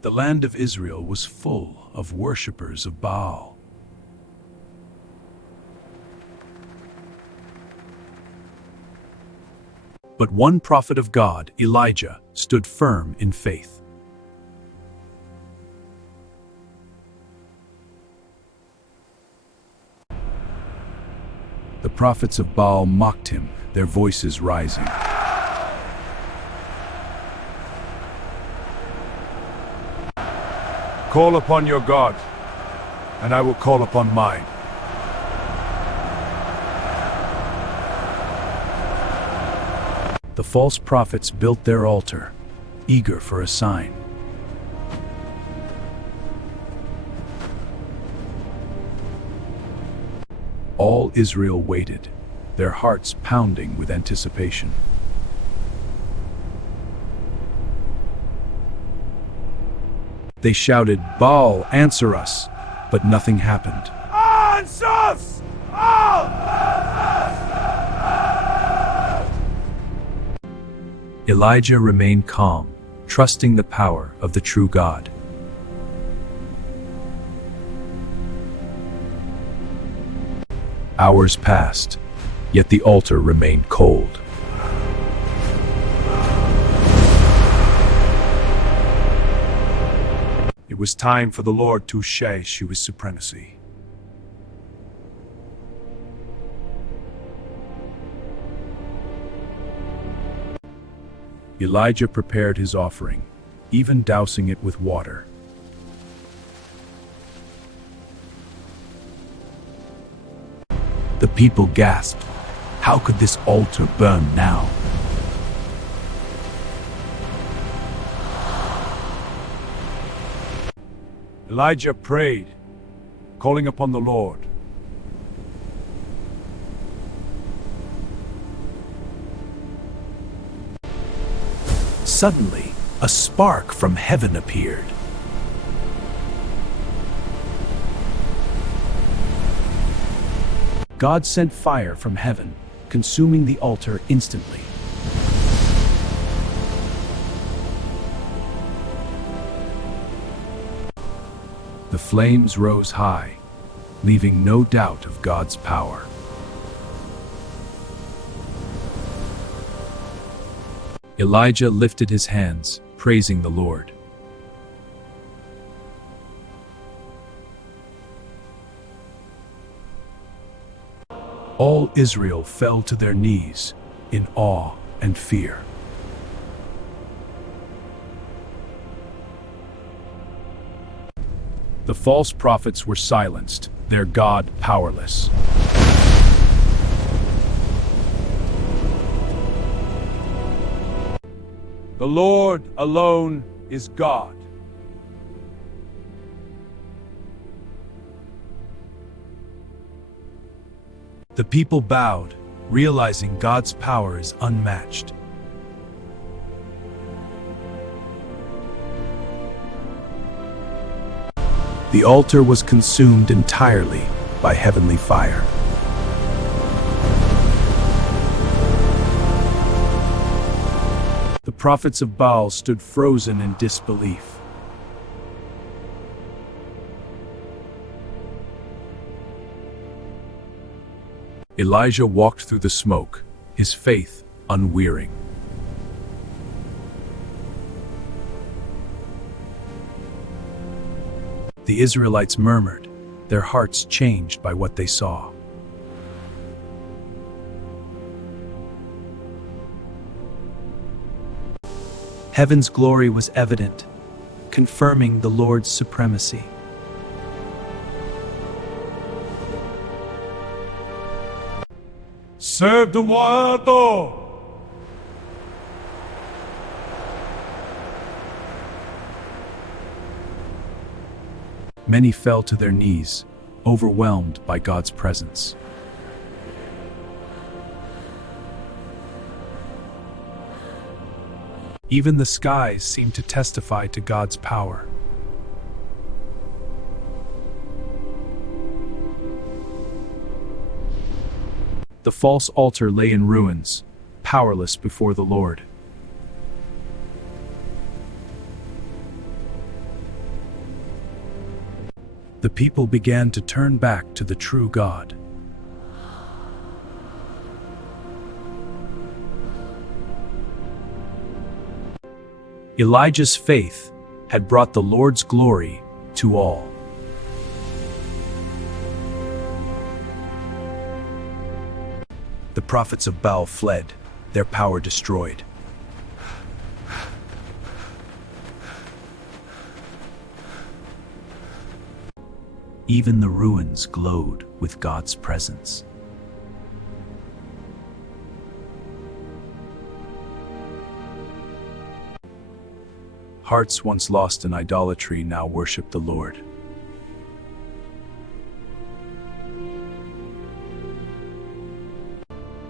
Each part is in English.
The land of Israel was full of worshippers of Baal. But one prophet of God, Elijah, stood firm in faith. The prophets of Baal mocked him, their voices rising. Call upon your God, and I will call upon mine. The false prophets built their altar, eager for a sign. All Israel waited, their hearts pounding with anticipation. They shouted, "Baal, answer us!" But nothing happened. Answer us! Elijah remained calm, trusting the power of the true God. Hours passed, yet the altar remained cold. It was time for the Lord to show his supremacy. Elijah prepared his offering, even dousing it with water. The people gasped, "How could this altar burn now?" Elijah prayed, calling upon the Lord. Suddenly, a spark from heaven appeared. God sent fire from heaven, consuming the altar instantly. The flames rose high, leaving no doubt of God's power. Elijah lifted his hands, praising the Lord. All Israel fell to their knees in awe and fear. The false prophets were silenced, their God powerless. The Lord alone is God. The people bowed, realizing God's power is unmatched. The altar was consumed entirely by heavenly fire. The prophets of Baal stood frozen in disbelief. Elijah walked through the smoke, his faith unwearying. The Israelites murmured, their hearts changed by what they saw. Heaven's glory was evident, confirming the Lord's supremacy. Serve the water. Many fell to their knees, overwhelmed by God's presence. Even the skies seemed to testify to God's power. The false altar lay in ruins, powerless before the Lord. The people began to turn back to the true God. Elijah's faith had brought the Lord's glory to all. The prophets of Baal fled, their power destroyed. Even the ruins glowed with God's presence. Hearts once lost in idolatry now worship the Lord.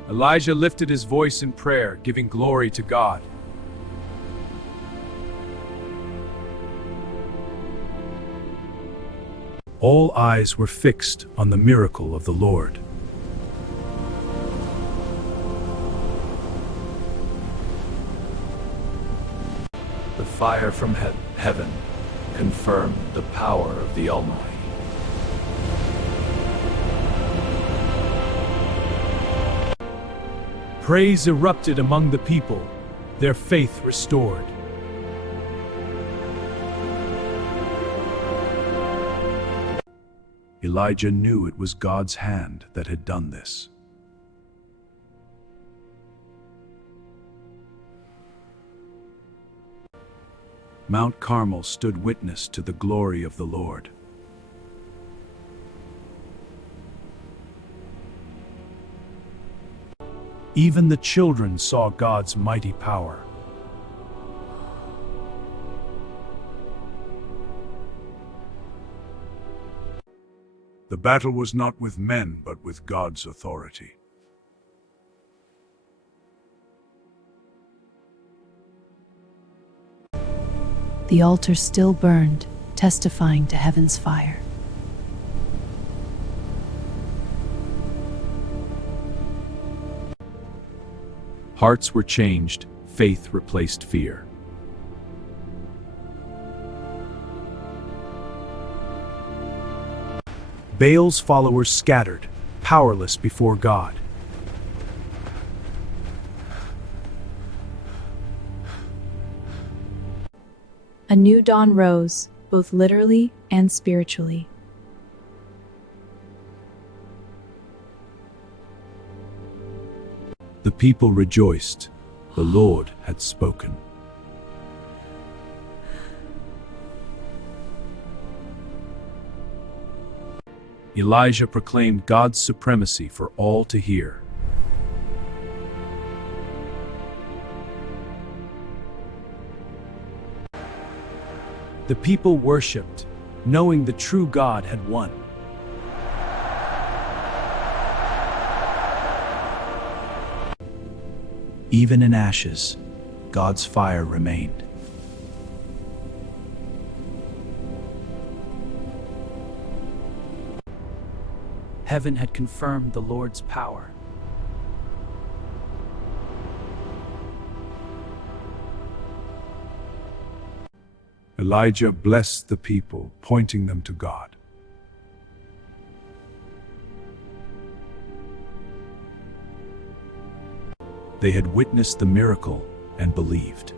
Elijah lifted his voice in prayer, giving glory to God. All eyes were fixed on the miracle of the Lord. The fire from heaven confirmed the power of the Almighty. Praise erupted among the people, their faith restored. Elijah knew it was God's hand that had done this. Mount Carmel stood witness to the glory of the Lord. Even the children saw God's mighty power. The battle was not with men, but with God's authority. The altar still burned, testifying to heaven's fire. Hearts were changed, faith replaced fear. Baal's followers scattered, powerless before God. A new dawn rose, both literally and spiritually. The people rejoiced. The Lord had spoken. Elijah proclaimed God's supremacy for all to hear. The people worshipped, knowing the true God had won. Even in ashes, God's fire remained. Heaven had confirmed the Lord's power. Elijah blessed the people, pointing them to God. They had witnessed the miracle and believed.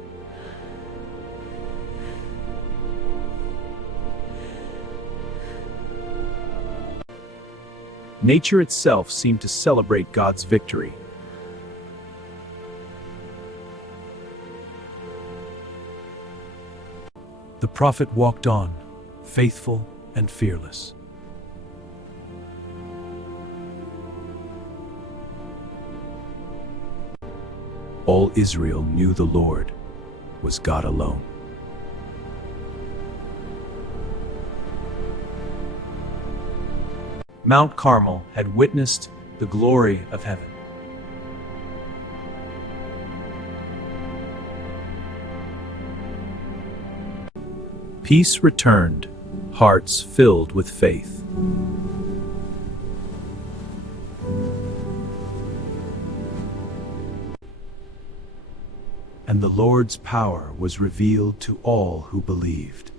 Nature itself seemed to celebrate God's victory. The prophet walked on, faithful and fearless. All Israel knew the Lord was God alone. Mount Carmel had witnessed the glory of heaven. Peace returned, hearts filled with faith. And the Lord's power was revealed to all who believed.